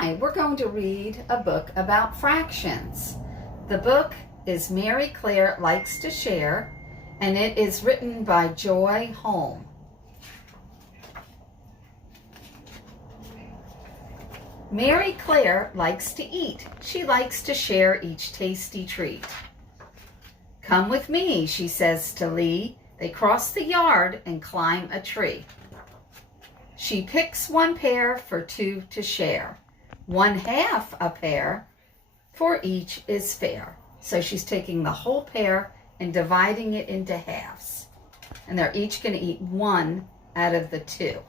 Hi, we're going to read a book about fractions. The book is Mary Claire Likes to Share, and it is written by Joy Holm. Mary Claire likes to eat. She likes to share each tasty treat. Come with me, she says to Lee. They cross the yard and climb a tree. She picks one pear for two to share. 1/2 a pear for each is fair. So she's taking the whole pear and dividing it into halves. And they're each going to eat one out of the two.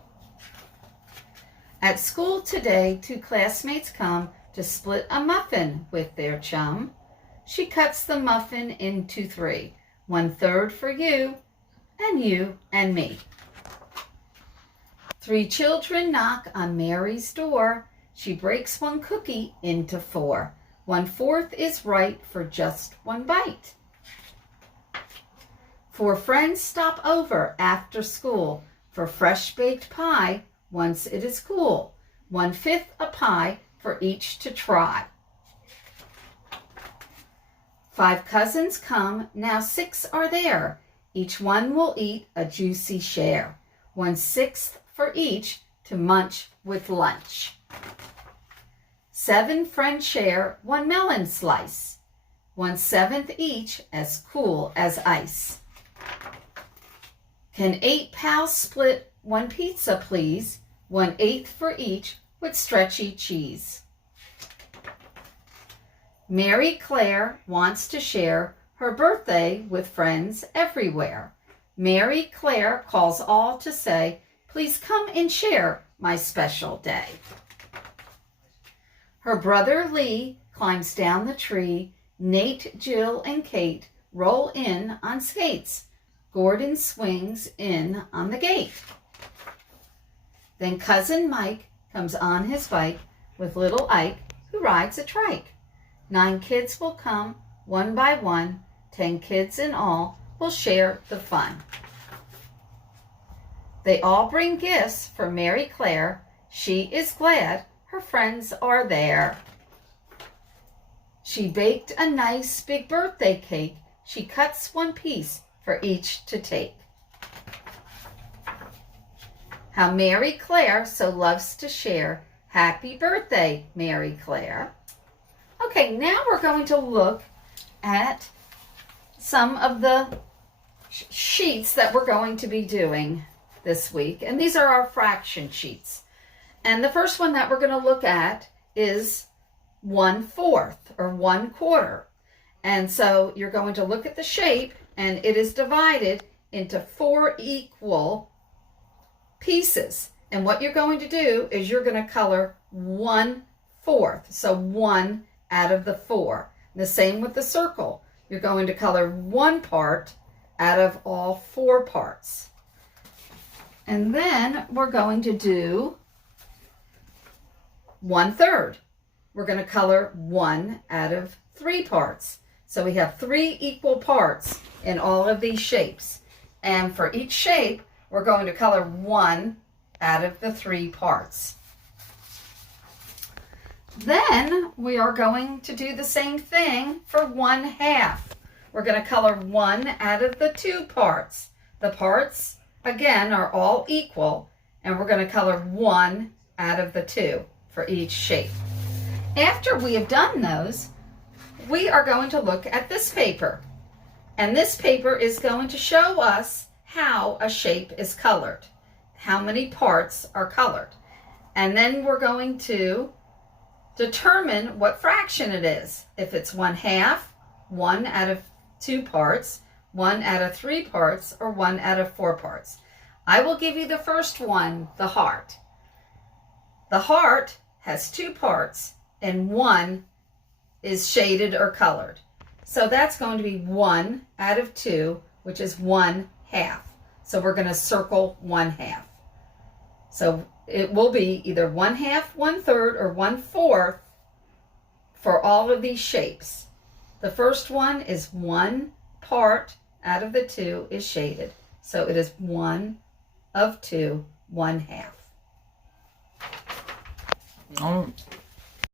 At school today, 2 classmates come to split a muffin with their chum. She cuts the muffin into 3. 1/3 for you and me. 3 children knock on Mary's door. She breaks 1 cookie into 4. 1/4 is right for just 1 bite. 4 friends stop over after school for fresh baked pie once it is cool. 1/5 a pie for each to try. 5 cousins come, now 6 are there. Each one will eat a juicy share. 1/6 for each to munch with lunch. 7 friends share 1 melon slice. 1/7 each as cool as ice. Can 8 pals split 1 pizza, please? 1/8 for each with stretchy cheese. Mary Claire wants to share her birthday with friends everywhere. Mary Claire calls all to say, please come and share my special day. Her brother Lee climbs down the tree. Nate, Jill, and Kate roll in on skates. Gordon swings in on the gate. Then Cousin Mike comes on his bike with little Ike, who rides a trike. 9 kids will come, 1 by 1. 10 kids in all will share the fun. They all bring gifts for Mary Claire. She is glad her friends are there. She baked a nice big birthday cake. She cuts 1 piece for each to take. How Mary Claire so loves to share. Happy birthday, Mary Claire. Okay, now we're going to look at some of the sheets that we're going to be doing this week. And these are our fraction sheets. And the first one that we're going to look at is 1/4 or 1/4. And so you're going to look at the shape, and it is divided into 4 equal pieces. And what you're going to do is you're going to color 1/4. So 1 out of the 4. The same with the circle. You're going to color 1 part out of all 4 parts. And then we're going to do 1/3. We're going to color 1 out of 3 parts. So we have 3 equal parts in all of these shapes. And for each shape, we're going to color 1 out of the 3 parts. Then we are going to do the same thing for 1/2. We're going to color 1 out of the 2 parts. The parts, again, are all equal, and we're going to color 1 out of the 2 for each shape. After we have done those, we are going to look at this paper. And this paper is going to show us how a shape is colored, how many parts are colored. And then we're going to determine what fraction it is. If it's 1/2, 1 out of 2 parts, 1 out of 3 parts, or 1 out of 4 parts. I will give you the first one, the heart. The heart has 2 parts, and 1 is shaded or colored. So that's going to be 1 out of 2, which is 1/2. So we're going to circle 1/2. So it will be either 1/2, 1/3, or 1/4 for all of these shapes. The first one is 1 part out of the 2 is shaded. So it is 1 of 2, 1/2.